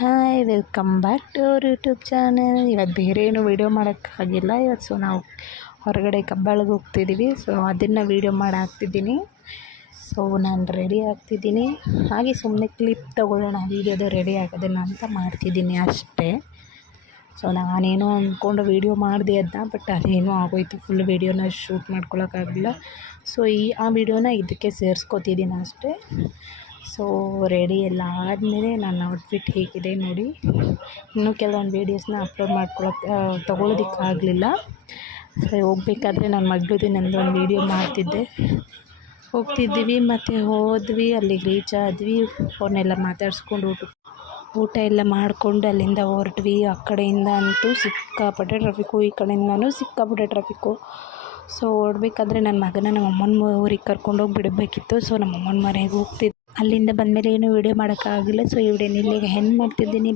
Hi, welcome back to our YouTube channel. ಇವತ್ತು ಬೇರೆ ಏನು ವೀಡಿಯೋ ಮಾಡೋಕ್ಕಾಗಿಲ್ಲ ಇವತ್ತು. ಸೊ ನಾವು ಹೊರಗಡೆ ಕಬ್ಬಾಳಿಗೆ ಹೋಗ್ತಿದ್ದೀವಿ. ಸೊ ಅದನ್ನು ವೀಡಿಯೋ ಮಾಡಿ ಹಾಕ್ತಿದ್ದೀನಿ. ಸೊ ನಾನು ರೆಡಿ ಆಗ್ತಿದ್ದೀನಿ, ಹಾಗೆ ಸುಮ್ಮನೆ ಕ್ಲಿಪ್ ತೊಗೊಳ್ಳೋಣ ವೀಡಿಯೋದ ರೆಡಿ ಆಗೋದನ್ನು ಅಂತ ಮಾಡ್ತಿದ್ದೀನಿ ಅಷ್ಟೇ. ಸೊ ನಾನೇನೋ ಅಂದ್ಕೊಂಡು ವೀಡಿಯೋ ಮಾಡಿದೆ ಅದನ್ನ, ಬಟ್ ಅದೇನೋ ಆಗೋಯ್ತು, ಫುಲ್ ವೀಡಿಯೋನ ಶೂಟ್ ಮಾಡ್ಕೊಳಕ್ಕಾಗಲಿಲ್ಲ. ಸೊ ಆ ವೀಡಿಯೋನ ಇದಕ್ಕೆ ಸೇರಿಸ್ಕೊತಿದ್ದೀನಿ ಅಷ್ಟೇ. ಸೊ ರೆಡಿ ಎಲ್ಲ ಆದಮೇಲೆ ನನ್ನ ಔಟ್ಫಿಟ್ ಹೇಗಿದೆ ನೋಡಿ. ಇನ್ನೂ ಕೆಲವೊಂದು ವೀಡಿಯೋಸ್ನ ಅಪ್ಲೋಡ್ ತೊಗೊಳೋದಕ್ಕಾಗಲಿಲ್ಲ. ಸೊ ಹೋಗ್ಬೇಕಾದ್ರೆ ನನ್ನ ಮಗಳದ್ದು ನಂದು ಒಂದು ವೀಡಿಯೋ ಮಾಡ್ತಿದ್ದೆ. ಹೋಗ್ತಿದ್ದೀವಿ ಮತ್ತು ಹೋದ್ವಿ, ಅಲ್ಲಿಗೆ ರೀಚ್ ಆದ್ವಿ. ಅವನ್ನೆಲ್ಲ ಮಾತಾಡಿಸ್ಕೊಂಡು ಊಟ ಎಲ್ಲ ಮಾಡಿಕೊಂಡು ಅಲ್ಲಿಂದ ಹೊರಟ್ವಿ. ಆ ಕಡೆಯಿಂದ ಅಂತೂ ಸಿಕ್ಕಾಪಟ್ಟೆ ಟ್ರಾಫಿಕ್ಕು, ಈ ಕಡೆಯಿಂದನೂ ಸಿಕ್ಕಾಪಟ್ಟೆ ಟ್ರಾಫಿಕ್ಕು. ಸೊ ಹೊರಡ್ಬೇಕಾದ್ರೆ ನನ್ನ ಮಗನ ನಮ್ಮ ಅಮ್ಮನ ಊರಿಗೆ ಕರ್ಕೊಂಡೋಗಿ ಬಿಡಬೇಕಿತ್ತು. ಸೊ ನಮ್ಮ ಅಮ್ಮನ ಮನೆಗೆ ಹೋಗ್ತಿದ್ದೆ. ಅಲ್ಲಿಂದ ಬಂದಮೇಲೆ ಏನೂ ವೀಡಿಯೋ ಮಾಡೋಕ್ಕಾಗಿಲ್ಲ. ಸೊ ಈ ವಿಡಿಯೋನ ಇಲ್ಲಿಗೆ ಹೆಂಗೆ ಮಾಡ್ತಿದ್ದೀನಿ.